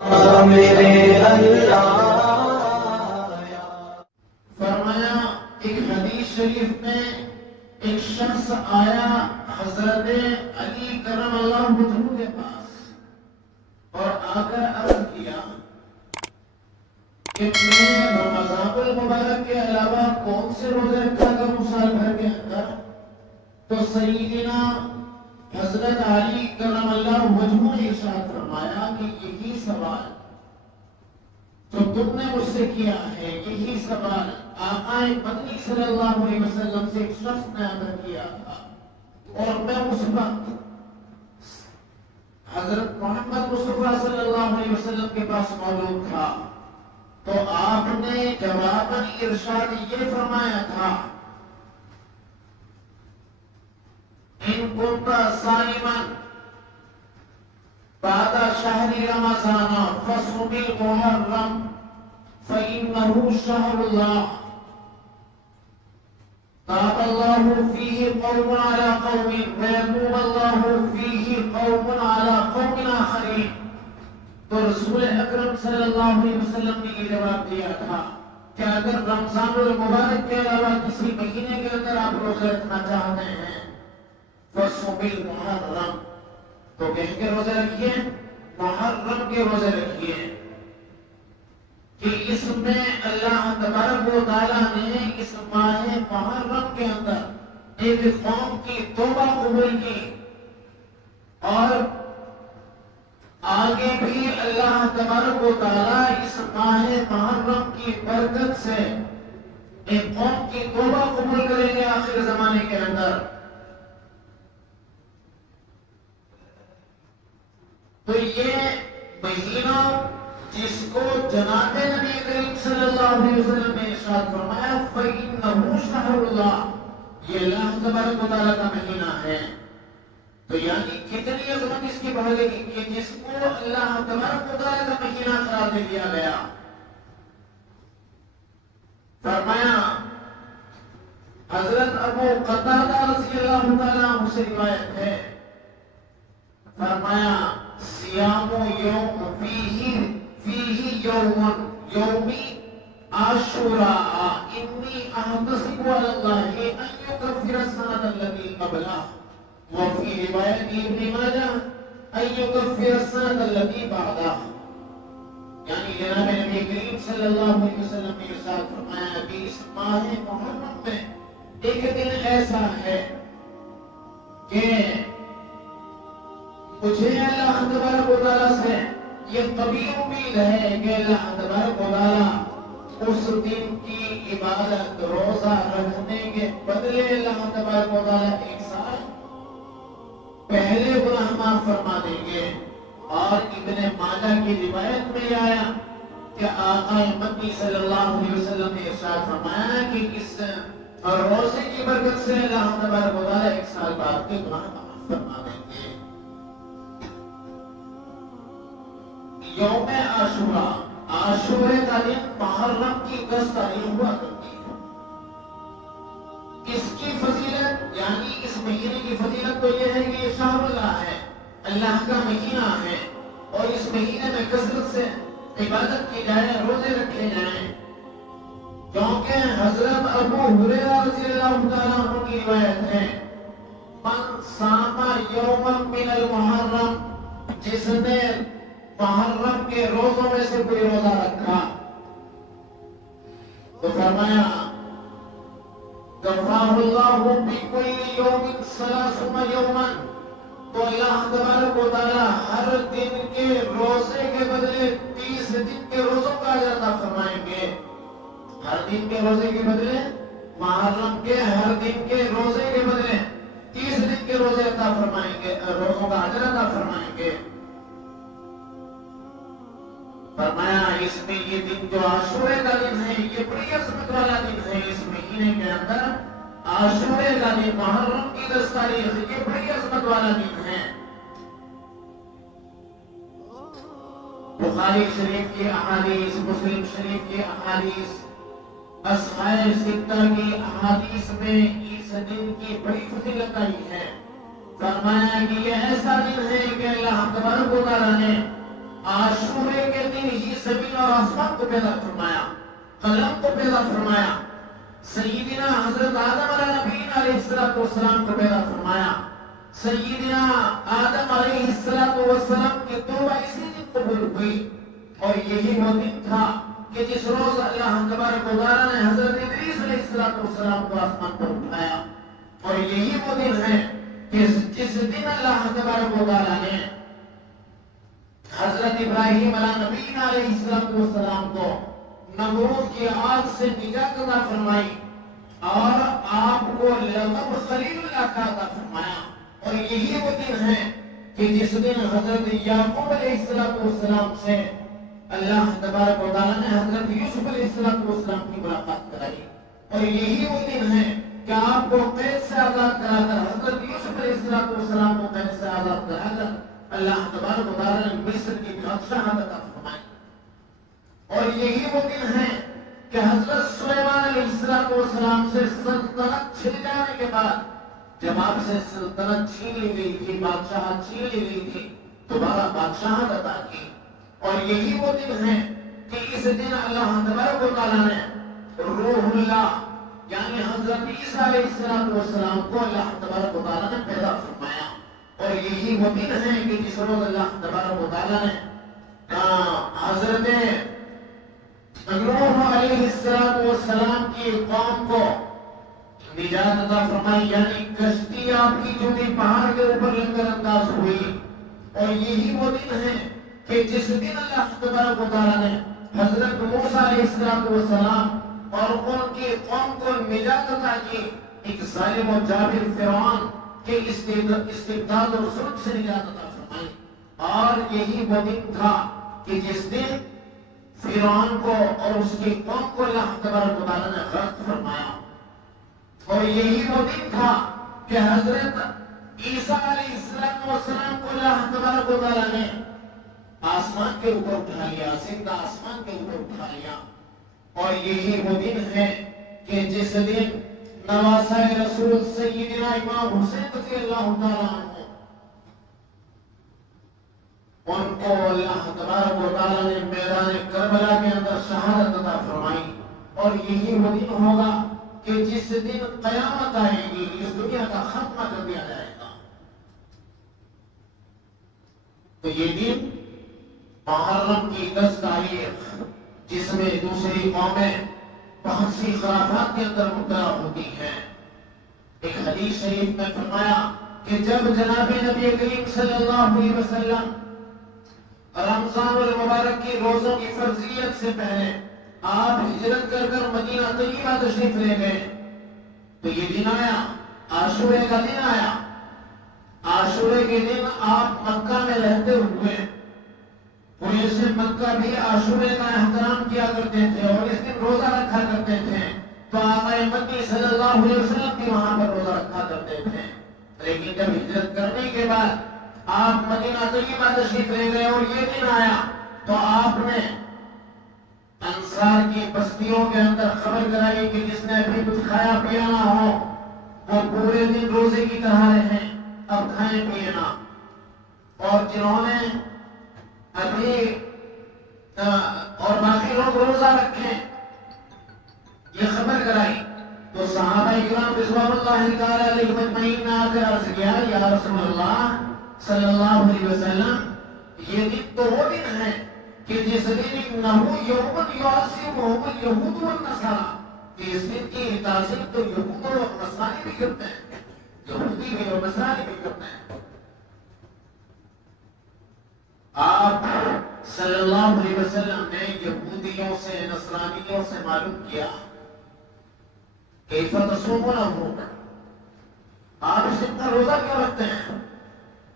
میرے اللہ فرمایا ایک حدیث شریف میں ایک شخص آیا حضرت علی کرم اللہ وجہہ کے پاس اور آ کر عرض کیا کہ میں رمضان المبارک کے علاوہ کون سے روزے رکھا کروں سال بھر کے اندر؟ تو سیدنا حضرت علی کرم اللہ وجہہ نے ارشاد فرمایا کہ یہی سوال جو تم نے مجھ سے کیا ہے، یہی سوال آقا مدنی صلی اللہ علیہ وسلم سے ایک شخص نے عرض کیا تھا، اور میں اس وقت حضرت محمد مصطفیٰ صلی اللہ علیہ وسلم کے پاس موجود تھا، تو آپ نے جواباً ارشاد یہ فرمایا تھا ان كنت صائما بعد شهر رمضان فصم المحرم فإنه شهر الله تاب الله فيه قوم على قوم ويتوب الله فيه قوم على قوم آخرين۔ تو رسول اکرم صلی اللہ علیہ وسلم نے یہ جواب دیا تھا کہ اگر رمضان المبارک کے علاوہ کسی مہینے کے اندر آپ روزے رکھنا چاہتے ہیں فصم المحرم، تو کہہ کے روزے رکھیے، محرم کے روزے رکھیے، کہ اس میں اللہ تبارک و تعالیٰ نے اس ماہ محرم کے اندر ایک قوم کی توبہ قبول کی، اور آگے بھی اللہ تبارک و تعالیٰ اس ماہ محرم کی برکت سے ایک قوم کی توبہ قبول کریں گے آخر زمانے کے اندر۔ تو یہ مہینہ جس کو جناب نبی کریم صلی اللہ علیہ وسلم نے ارشاد فرمایا فَإِنَّهُ شَهْرُ اللَّهِ، یہ اللہ تبارک و تعالیٰ کا مہینہ ہے، تو یعنی کتنی عظمت اس کی بڑھ گئی کہ جس کو اللہ تبارک و تعالیٰ کا مہینہ قرار دے دیا گیا۔ فرمایا حضرت ابو قتادہ رضی اللہ تعالیٰ عنہ سے روایت ہے، فرمایا سیام یوم فیہ یومی عاشوراء انی احتسب علی اللہ ان یکفر السنة التي قبلہ، وفی روایت ابن ماجہ ان یکفر السنة التي بعدہ، یعنی جناب نبی کریم صلی اللہ علیہ وسلم نے ارشاد فرمایا کہ اس ماہ محرم میں ایک دن ایسا ہے کہ مجھے اللہ تبارک و تعالیٰ سے یہ کبھی امید ہے کہ اللہ تبارک و تعالیٰ اس دن کی عبادت روزہ رکھنے کے بدلے اللہ تبارک و تعالیٰ ایک سال پہلے گناہ معاف فرما دیں گے۔ اور ابن ماجہ کی روایت میں آیا کہ آقا مدنی صلی اللہ علیہ وسلم نے ارشاد فرمایا کہ اس روزے کی برکت سے اللہ تبارک و تعالیٰ ایک سال بعد کے گناہ معاف فرما دیں گے۔ یوم عاشوراء، عاشورے کا دن محرم کی 10 تاریخ ہوا کرتی ہے۔ اس کی فضیلت یعنی اس مہینے کی فضیلت تو یہ ہے کہ یہ شہر اللہ ہے، اللہ کا مہینہ ہے، اور اس مہینے میں کثرت سے عبادت کی جائے، روزے رکھے جائیں، کیونکہ حضرت ابو ہریرہ رضی اللہ تعالیٰ عنہ کی روایت ہے من صام یوما من المحرم، جس نے محرم کے روزوں میں سے کوئی روزہ رکھا تو فرمایا غفرہ اللہ بکل یوم 30 یوما، تو اللہ تبارک و تعالیٰ ہر دن کے روزے کے بدلے 30 دن کے روزوں کا اجر عطا فرمائیں گے۔ ہر دن کے روزے کے بدلے، محرم کے ہر دن کے روزے کے بدلے 30 دن کے روزے عطا فرمائیں گے، روزوں کا اجر عطا فرمائیں گے۔ فرمایا اس میں یہ دن جو عاشورے کا دن ہے یہ بڑی عظمت والا دن ہے، اس مہینے کے اندر عاشورے کا دن محرم کی 10 تاریخ یہ بڑی عظمت والا دن ہے۔ بخاری شریف کی احادیث، مسلم شریف کی احادیث، اصحاب ستہ کی احادیث میں اس دن کی بڑی فضیلت آئی ہے۔ فرمایا کہ یہ ایسا دن ہے کہ اللہ تبارک و تعالیٰ نے عاشورے کے دن ہی زمین اور آسمان کو پیدا فرمایا، قلم کو پیدا فرمایا، سیدنا حضرت آدم علیہ السلام کو پیدا فرمایا، سیدنا آدم علیہ السلام کی توبہ اسی دن قبول ہوئی، اور یہی وہ دن تھا کہ جس روز اللہ تبارک و تعالیٰ نے حضرت ادریس علیہ السلام کو آسمان پر اٹھایا، اور یہی وہ دن ہے کہ جس دن اللہ تبارک و تعالیٰ نے حضرت ابراہیم علیہ السلام کو نمرود کی آگ سے نجات عطا فرمائی اور آپ کو لقب خلیل اللہ کا عطا فرمایا، اور یہی وہ دن ہے کہ جس دن حضرت یعقوب علیہ السلام سے اللہ تبارک و تعالیٰ نے حضرت یوسف علیہ السلام کی ملاقات کرائی، اور یہی وہ دن ہے کہ آپ کو قید سے آزاد کرا کر حضرت یوسف علیہ السلام کو قید سے آزاد کرا کر اللہ تبارک و تعالیٰ نے مصر کی بادشاہت عطا فرمائی، اور یہی وہ دن ہے کہ حضرت سلیمان علیہ السلام سے سلطنت چھن جانے کے بعد جب آپ سے سلطنت چھین لی گئی تھی، بادشاہت چھین لی گئی تھی، دوبارہ بادشاہت عطا کی، اور یہی وہ دن ہے کہ اس دن اللہ تبارک و تعالیٰ نے روح اللہ یعنی حضرت عیسیٰ علیہ السلام کو اللہ تبارک و تعالیٰ نے پیدا فرمایا، اور یہی وہ دن ہے کہ جس روز اللہ تبارک و تعالیٰ نے حضرت نوح علیہ السلام کی قوم کو نجات عطا فرمائی، یعنی کشتی آپ کی جو بھی پہاڑ کے اوپر لنگر انداز ہوئی، اور یہی وہ دن ہے کہ جس دن اللہ تبارک و تعالیٰ نے حضرت موسیٰ علیہ السلام اور ان کی قوم کو نجات عطا کی، ایک ظالم و جابر فرعون کے استبداد اور ظلم سے نجات عطا فرمائی، اور یہی وہ دن تھا کہ جس دن فرعون کو اور اس کی قوم کو اللہ تبارک و تعالیٰ نے غرق فرمایا، اور یہی وہ دن تھا کہ حضرت عیسیٰ علیہ السلام کو اللہ تبارک و تعالیٰ نے آسمان کے اوپر اٹھا لیا، زندہ آسمان کے اوپر اٹھا لیا، اور یہی وہ دن ہے کہ جس دن نواسہ رسول سیدنا امام حسین رضی اللہ تعالیٰ عنہ ان کو اللہ تبارک و تعالیٰ نے میدان کربلا کے اندر شہادت عطا فرمائی، اور یہی وہ دن ہوگا کہ جس دن قیامت آئے گی، اس دنیا کا خاتمہ کر دیا جائے گا۔ تو یہ دن محرم کی 10 تاریخ جس میں دوسری قومیں بہت سی خرافات کے اندر مبتلا ہوتی ہیں، ایک حدیث شریف میں فرمایا کہ جب جناب نبی کریم صلی اللہ علیہ وسلم رمضان المبارک کی روزوں کی فرضیت سے پہلے آپ ہجرت کر کر مدینہ طیبہ تشریف لے گئے، تو یہ دن آیا، عاشورے کا دن آیا۔ عاشورے کے دن آپ مکہ میں رہتے ہوئے قریش مکہ بھی عاشورے کا احترام کیا کرتے تھے اور اس دن روزہ رکھا کرتے تھے، تو آقا مدنی صلی اللہ علیہ وسلم بھی وہاں پر روزہ رکھا کرتے تھے، لیکن جب ہجرت کرنے کے بعد آپ مدینہ طیبہ تشریف لے گئے اور یہ دن آیا تو آپ نے انصار کی بستیوں کے اندر خبر کرائی کہ جس نے ابھی کچھ کھایا پیا نہ ہو وہ پورے دن روزے کی طرح رہیں، اب کھائیں پیے نہ، اور جنہوں نے ابھی اور باقی لوگ روزہ رکھیں یہ خبر کرائی، تو صحابہ اکرام رضوان اللہ تعالی علیہم اجمعین نے آ کر عرض کیا یا رسول اللہ صلی اللہ علیہ وسلم یہ دن تو وہ دن ہے کہ جس دن انہو یوم یعظمہ الیہود والنصارى، کہ اس دن کی تعظیم تو یہود اور نصارانی بھی کرتے ہیں، یہودی بھی اور نصرانی بھی کرتے ہیں۔ آپ صلی اللہ علیہ وسلم نے یہودیوں سے نصرانیوں سے معلوم کیا کیف تصومونہ، آپ اس دن کا روزہ کیوں رکھتے ہیں؟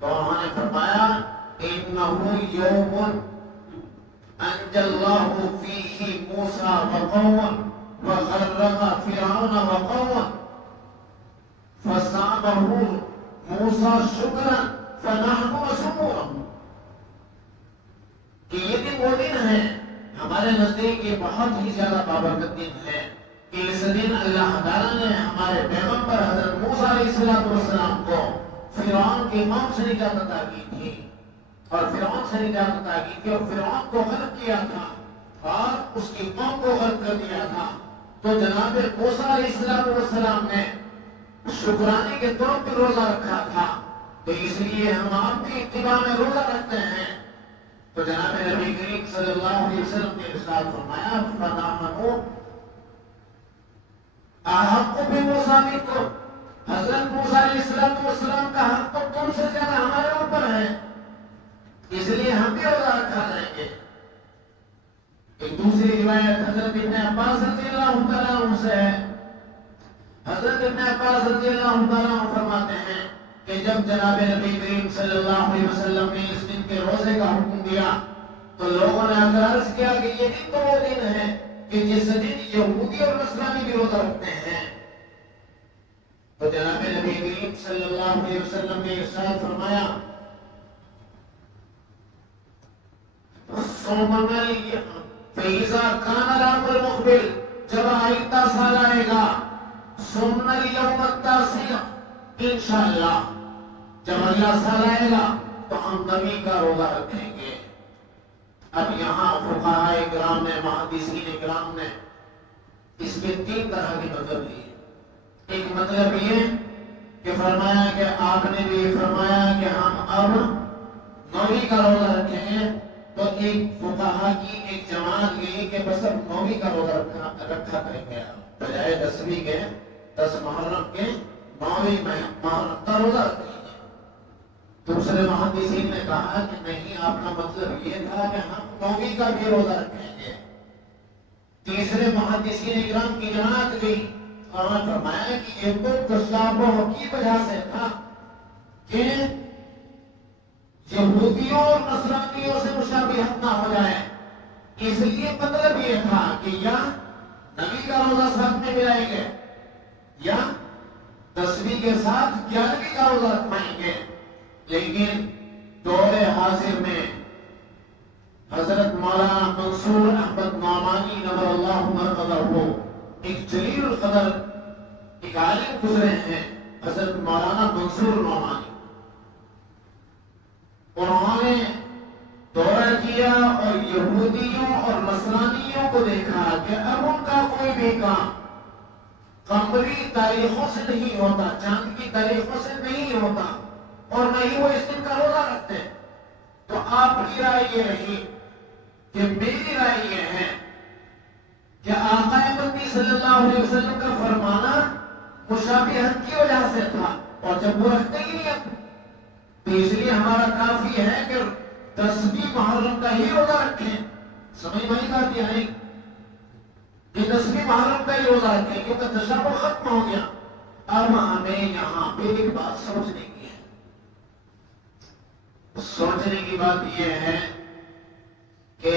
تو انہوں نے فرمایا انہو یوم انجى الله فيه موسى وقومه وغرق فرعون وقومه فصامه موسى شكرا فنحن مصومون، کہ یہ دن وہ دن ہے ہمارے نزدیک یہ بہت ہی زیادہ بابرکت دن ہے کہ اس دن اللہ تعالیٰ نے ہمارے پیغمبر حضرت موسیٰ علیہ السلام کو فرعون کی قوم سے نجات عطا کی تھی، اور فرعون سے نجات عطا کی کہ فرعون کو غرق کیا تھا اور اس کی قوم کو غرق کر دیا تھا. تو جناب موسیٰ علیہ السلام نے شکرانے کے طور پر روزہ رکھا تھا، تو اس لیے ہم آپ کی اتباع میں روزہ رکھتے ہیں. تو جناب نبی کریم صلی اللہ علیہ وسلم نے ارشاد فرمایا فَنَعْمَنُوا أَحَقُّ بِمُوسَىٰ مِنكُمْ، حضرت موسیٰ علیہ السلام کا حق تو تم سے زیادہ ہمارے اوپر ہے، اس لیے ہم بھی روزہ رکھا جائیں گے. ایک دوسری روایت حضرت ابن عباس رضی اللہ تعالیٰ عنہ سے ہے. حضرت ابن عباس رضی اللہ تعالیٰ عنہ فرماتے ہیں کہ جب جناب نبی کریم صلی اللہ علیہ وسلم نے اس دن کے روزے کا حکم دیا تو لوگوں نے آ کر عرض کیا کہ یہ دن تو وہ دن ہے کہ جس دن یہودی اور نصرانی بھی روزہ رکھتے ہیں. تو جناب نبی کریم صلی اللہ علیہ وسلم نے ارشاد فرمایا فَإِذَا كَانَ الْعَامُ الْمُقْبِلُ، جب آئندہ سال آئے گا، صُمْنَا الْيَوْمَ التَّاسِعَ، انشاءاللہ جب اگلا سال آئے گا تو ہم نبی کا روزہ رکھیں گے. اب یہاں فقہاء کرام نے، محدثین کرام نے اس کے 3 طرح کے مطلب لیے. ایک مطلب یہ کہ فرمایا کہ آپ نے بھی فرمایا کہ ہم اب نویں کا روزہ رکھیں گے، تو ایک فقہاء کی ایک جماعت گئی کہ بس اب نویں کا روزہ رکھا کریں گے، بجائے 10ویں کے 10 محرم کے 9ویں محرم کا روزہ رکھیں گے. دوسرے محدثین نے کہا کہ نہیں، آپ کا مطلب یہ تھا کہ ہم 9ویں کا بھی روزہ رکھیں گے. تیسرے محدثین اکرام کی جماعت گئی اور فرمایا کہ یہ تو تشابہ کی وجہ سے تھا کہ یہودیوں اور نصرانیوں سے مشابہت نہ ہو جائے، اس لیے مطلب یہ تھا کہ یا نبی کا روزہ ساتھ میں ملائیں گے یا 10ویں کے ساتھ 11ویں کا روزہ رکھوائیں گے. لیکن دور حاضر میں حضرت مولانا منصور احمد نعمانی نور اللہ مرقدہ، ایک جلیل القدر ایک عالم گزرے ہیں حضرت مولانا منصور نعمانی. انہوں نے دورہ کیا اور یہودیوں اور نصرانیوں کو دیکھا کہ اب ان کا کوئی بھی کام قمری تاریخوں سے نہیں ہوتا، چاند کی تاریخوں سے نہیں ہوتا، اور نہ ہی وہ اس دن کا روزہ رکھتے. تو آپ کی رائے یہ رہی کہ میری رائے یہ ہے کہ آقا مدنی صلی اللہ علیہ وسلم کا فرمانا مشابہت کی وجہ سے تھا، اور جب وہ رکھتے ہی نہیں اب تو اس لیے ہمارا کافی ہے کہ 10ویں محرم کا ہی روزہ رکھیں. سمجھ میں بات یہ ہے کہ 10ویں محرم کا ہی روزہ رکھیں، کیونکہ تشابہ ختم ہو گیا. اب ہمیں یہاں پہ ایک بات سمجھنے کی ہے. سوچنے کی بات یہ ہے کہ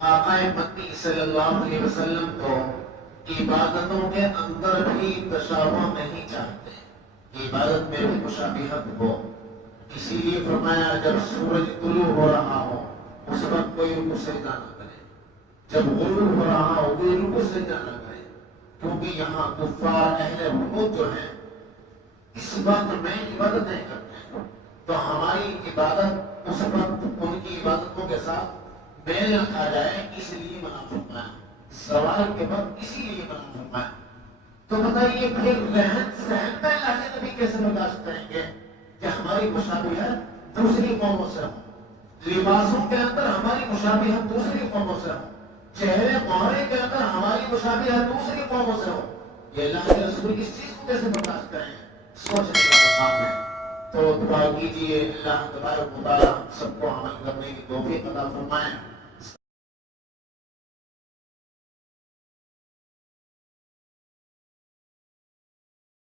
آقا مدنی صلی اللہ علیہ وسلم کو عبادتوں کے اندر بھی تشابہ نہیں چاہتے، عبادت میں بھی مشابہت ہو. اسی لیے فرمایا جب سورج طلوع ہو رہا ہو اس وقت کوئی رکوع سجدہ نہ کرے، جب غروب ہو رہا ہو کوئی رکوع سجدہ نہ کرے، کیونکہ یہاں کفار اہل حدود جو ہیں اس وقت میں عبادت نہیں کرتے ہیں، تو ہماری عبادت اس وقت ان کی عبادتوں کے ساتھ میل نہ کھا جائے، اس لیے منع فرمایا. سوال کے وقت اسی لیے منع فرمایا. تو بتائیے پھر رہن سہن میں اللہ کے نبی کیسے برداشت کریں گے کہ ہماری مشابہت دوسری قوموں سے ہو، لباسوں کے اندر ہماری مشابہت دوسری قوموں سے ہو، چہرے مہرے کے اندر ہماری مشابہت دوسری قوموں سے ہو. یہ اللہ کے رسول اس چیز کو کیسے برداشت کریں گے؟ سوچنے کا مقام ہے. تو دعا کیجیے اللہ تبارک و تعالی سب کو عمل کرنے کی توفیق عطا فرمائے.